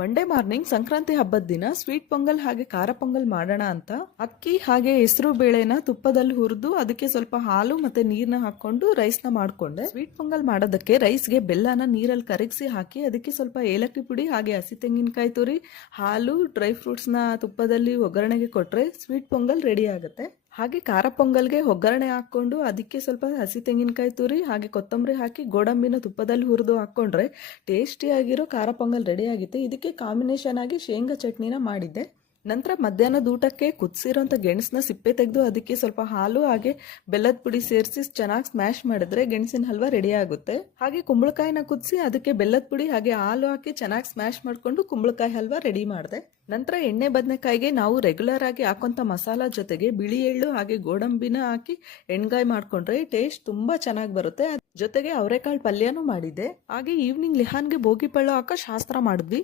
Monday morning Sankranti ಹಬ್ಬದ ದಿನ sweet pongal ಹಾಗೆ ಖಾರ ಪೊಂಗಲ್ ಮಾಡೋಣ ಅಂತ ಅಕ್ಕಿ ಹಾಗೆ ಹೆಸರು ಬೇಳೆನ ತುಪ್ಪದಲ್ಲಿ ಹುರಿದು ಅದಕ್ಕೆ ಸ್ವಲ್ಪ ಹಾಲು ಮತ್ತೆ ನೀರ್ನ ಹಾಕೊಂಡು ರೈಸ್ನ ಮಾಡ್ಕೊಂಡೆ. ಸ್ವೀಟ್ ಪೊಂಗಲ್ ಮಾಡೋದಕ್ಕೆ ರೈಸ್ಗೆ ಬೆಲ್ಲನ ನೀರಲ್ಲಿ ಕರಗಿಸಿ ಹಾಕಿ ಅದಕ್ಕೆ ಸ್ವಲ್ಪ ಏಲಕ್ಕಿ ಪುಡಿ ಹಾಗೆ ಹಸಿ ತೆಂಗಿನಕಾಯಿ ತುರಿ, ಹಾಲು, ಡ್ರೈ ಫ್ರೂಟ್ಸ್ನ ತುಪ್ಪದಲ್ಲಿ ಒಗ್ಗರಣೆಗೆ ಕೊಟ್ರೆ ಸ್ವೀಟ್ ಪೊಂಗಲ್ ರೆಡಿ ಆಗುತ್ತೆ. ಹಾಗೆ ಖಾರ ಪೊಂಗಲ್ಗೆ ಒಗ್ಗರಣೆ ಹಾಕೊಂಡು ಅದಕ್ಕೆ ಸ್ವಲ್ಪ ಹಸಿ ತೆಂಗಿನಕಾಯಿ ತುರಿ ಹಾಗೆ ಕೊತ್ತಂಬರಿ ಹಾಕಿ ಗೋಡಂಬಿನ ತುಪ್ಪದಲ್ಲಿ ಹುರಿದು ಹಾಕೊಂಡ್ರೆ ಟೇಸ್ಟಿಯಾಗಿರೋ ಖಾರ ಪೊಂಗಲ್ ರೆಡಿ ಆಗುತ್ತೆ. ಇದಕ್ಕೆ ಕಾಂಬಿನೇಷನ್ ಆಗಿ ಶೇಂಗಾ ಚಟ್ನಿನ ಮಾಡಿದ್ದೆ. ನಂತರ ಮಧ್ಯಾಹ್ನದ ಊಟಕ್ಕೆ ಕುದಿಸಿರೋಂಥ ಗೆಣಸನ್ನ ಸಿಪ್ಪೆ ತೆಗೆದು ಅದಕ್ಕೆ ಸ್ವಲ್ಪ ಹಾಲು ಹಾಗೆ ಬೆಲ್ಲದ ಪುಡಿ ಸೇರಿಸಿ ಚೆನ್ನಾಗಿ ಸ್ಮ್ಯಾಶ್ ಮಾಡಿದ್ರೆ ಗೆಣಸಿನ ಹಲ್ವಾ ರೆಡಿ ಆಗುತ್ತೆ. ಹಾಗೆ ಕುಂಬಳಕಾಯಿನ ಕುದಿಸಿ ಅದಕ್ಕೆ ಬೆಲ್ಲದ ಪುಡಿ ಹಾಗೆ ಹಾಲು ಹಾಕಿ ಚೆನ್ನಾಗಿ ಸ್ಮ್ಯಾಶ್ ಮಾಡಿಕೊಂಡು ಕುಂಬಳಕಾಯಿ ಹಲ್ವಾ ರೆಡಿ ಮಾಡಿದೆ. ನಂತರ ಎಣ್ಣೆ ಬದನೆಕಾಯಿಗೆ ನಾವು ರೆಗ್ಯುಲರ್ ಆಗಿ ಹಾಕೋಂಥ ಮಸಾಲಾ ಜೊತೆಗೆ ಬಿಳಿ ಎಳ್ಳು ಹಾಗೆ ಗೋಡಂಬಿನ ಹಾಕಿ ಎಣ್ಗಾಯಿ ಮಾಡ್ಕೊಂಡ್ರೆ ಟೇಸ್ಟ್ ತುಂಬಾ ಚೆನ್ನಾಗಿ ಬರುತ್ತೆ. ಜೊತೆಗೆ ಅವರೆಕಾಳು ಪಲ್ಯನೂ ಮಾಡಿದ್ದೆ. ಹಾಗೆ ಈವ್ನಿಂಗ್ ಲಿಹಾನ್ಗೆ ಬೋಗಿ ಪಳ್ಳು ಹಾಕೋ ಶಾಸ್ತ್ರ ಮಾಡಿದ್ವಿ.